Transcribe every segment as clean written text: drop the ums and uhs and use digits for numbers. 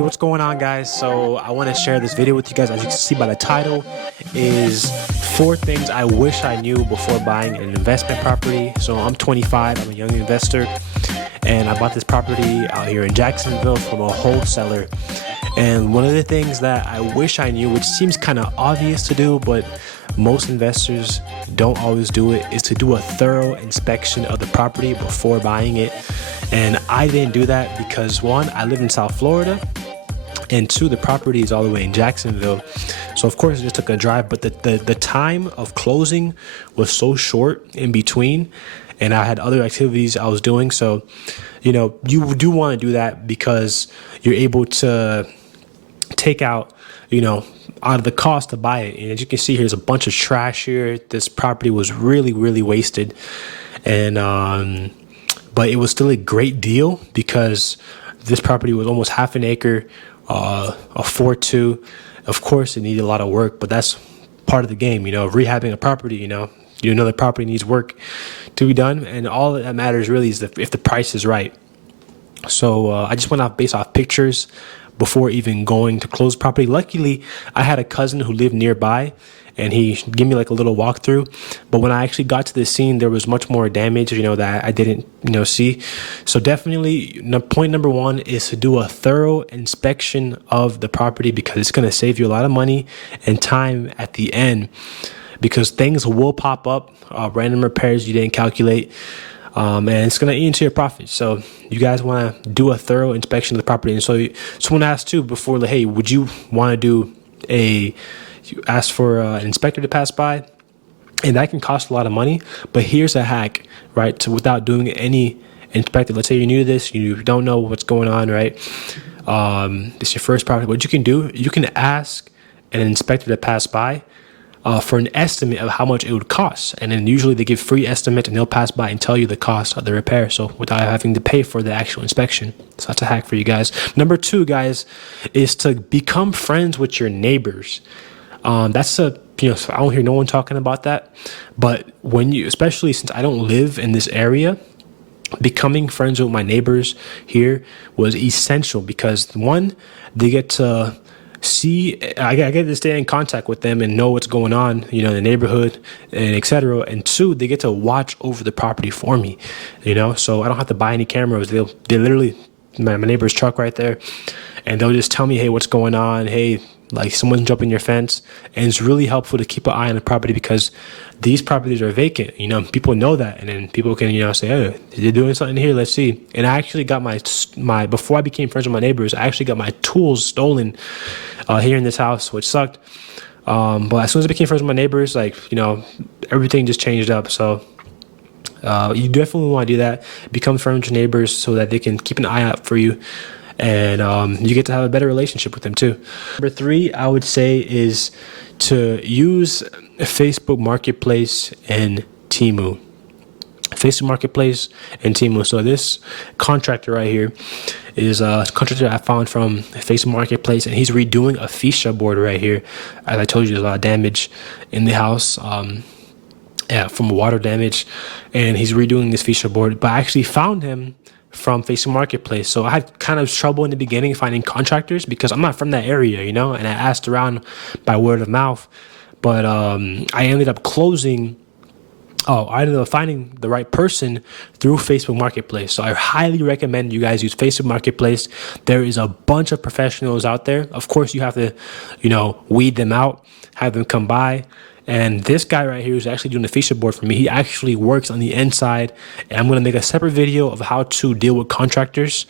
What's going on, guys? So I want to share this video with you guys. As you can see by the title, is 4 things I wish I knew before buying an investment property. So I'm 25, I'm a young investor, and I bought this property out here in Jacksonville from a wholesaler. And one of the things that I wish I knew, which seems kind of obvious to do, but most investors don't always do it, is to do a thorough inspection of the property before buying it. And I didn't do that because, one, I live in South Florida, and two, the property is all the way in Jacksonville. So of course it just took a drive, but the time of closing was so short in between, and I had other activities I was doing. So, you know, you do want to do that because you're able to take out, you know, out of the cost to buy it. And as you can see, here's a bunch of trash here. This property was really wasted, and but it was still a great deal because this property was almost half an acre, a 4.2. Of course, it needed a lot of work, but that's part of the game, you know, rehabbing a property. You know the property needs work to be done, and all that matters really is if the price is right. So I just went off based off pictures before even going to close property. Luckily, I had a cousin who lived nearby, and he gave me like a little walkthrough. But when I actually got to the scene, there was much more damage, you know, that I didn't, see. So definitely, point number one is to do a thorough inspection of the property, because it's going to save you a lot of money and time at the end, because things will pop up, random repairs you didn't calculate. And it's going to eat into your profit. So you guys want to do a thorough inspection of the property. And so someone asked too before, like, hey, would you want to do you ask for an inspector to pass by? And that can cost a lot of money. But here's a hack, right? So without doing any inspector, let's say you're new to this, you don't know what's going on, right? It's your first property. What you can do, you can ask an inspector to pass by for an estimate of how much it would cost. And then usually they give free estimates, and they'll pass by and tell you the cost of the repair, so without having to pay for the actual inspection. So that's a hack for you guys. Number two, guys, is to become friends with your neighbors. That's I don't hear no one talking about that. But especially since I don't live in this area, becoming friends with my neighbors here was essential, because one, they get to I get to stay in contact with them and know what's going on, in the neighborhood and etc. And two, they get to watch over the property for me, so I don't have to buy any cameras. They literally, my neighbor's truck right there, and they'll just tell me, hey, what's going on? Hey, like someone's jumping your fence. And it's really helpful to keep an eye on the property, because these properties are vacant. People know that, and then people can, say, hey, they're doing something here, let's see. And I actually got my before I became friends with my neighbors, I actually got my tools stolen here in this house, which sucked. But as soon as I became friends with my neighbors, everything just changed up. So you definitely want to do that. Become friends with your neighbors so that they can keep an eye out for you, and you get to have a better relationship with them too. Number three, I would say, is to use Facebook Marketplace and Temu. Facebook Marketplace and Temu. So this contractor right here is a contractor I found from Facebook Marketplace, and he's redoing a fascia board right here. As I told you, there's a lot of damage in the house from water damage, and he's redoing this fascia board. But I actually found him from Facebook Marketplace. So I had kind of trouble in the beginning finding contractors, because I'm not from that area, and I asked around by word of mouth. But I ended up finding the right person through Facebook Marketplace. So I highly recommend you guys use Facebook Marketplace. There is a bunch of professionals out there. Of course, you have to, weed them out, have them come by. And this guy right here is actually doing the fascia board for me. He actually works on the inside, and I'm going to make a separate video of how to deal with contractors,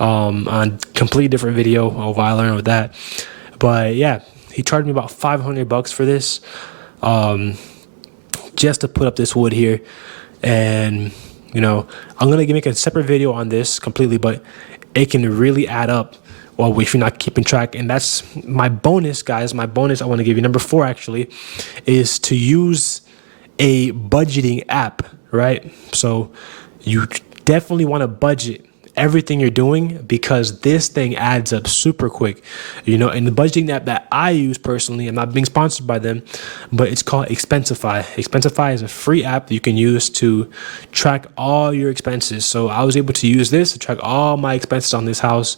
on a completely different video of what I learned with that. But yeah, he charged me about $500 for this, just to put up this wood here. And I'm going to make a separate video on this completely, but it can really add up, well, if you're not keeping track. And that's my bonus, guys. My bonus I want to give you, number 4 actually, is to use a budgeting app, right? So you definitely want to budget everything you're doing, because this thing adds up super quick. And the budgeting app that I use personally, I'm not being sponsored by them, but it's called Expensify. Expensify is a free app that you can use to track all your expenses. So I was able to use this to track all my expenses on this house.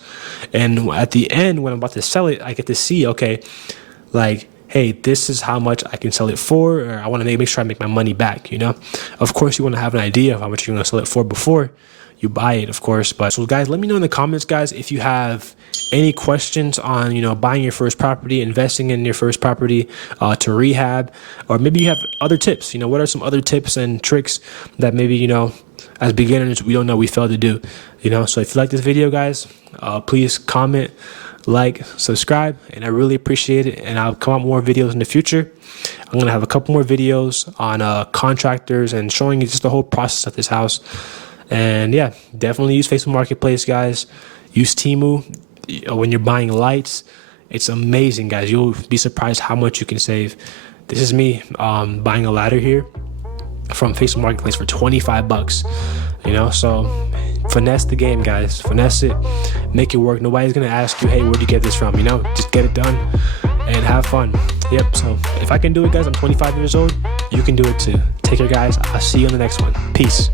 And at the end, when I'm about to sell it, I get to see, okay, like, hey, this is how much I can sell it for, or I want to make sure I make my money back, Of course, you want to have an idea of how much you're going to sell it for before you buy it, of course. But so guys, let me know in the comments, guys, if you have any questions on, buying your first property, investing in your first property to rehab, or maybe you have other tips. What are some other tips and tricks that maybe, as beginners, we don't know we failed to do, So if you like this video, guys, please comment, like, subscribe, and I really appreciate it. And I'll come out more videos in the future. I'm going to have a couple more videos on contractors and showing you just the whole process of this house. And yeah, definitely use Facebook Marketplace, guys. Use Temu when you're buying lights. It's amazing, guys. You'll be surprised how much you can save. This is me buying a ladder here from Facebook Marketplace for $25, so finesse the game, guys. Finesse it, make it work. Nobody's gonna ask you, hey, where'd you get this from? Just get it done and have fun. Yep. So if I can do it, guys, I'm 25 years old, you can do it too. Take care, guys. I'll see you on the next one. Peace.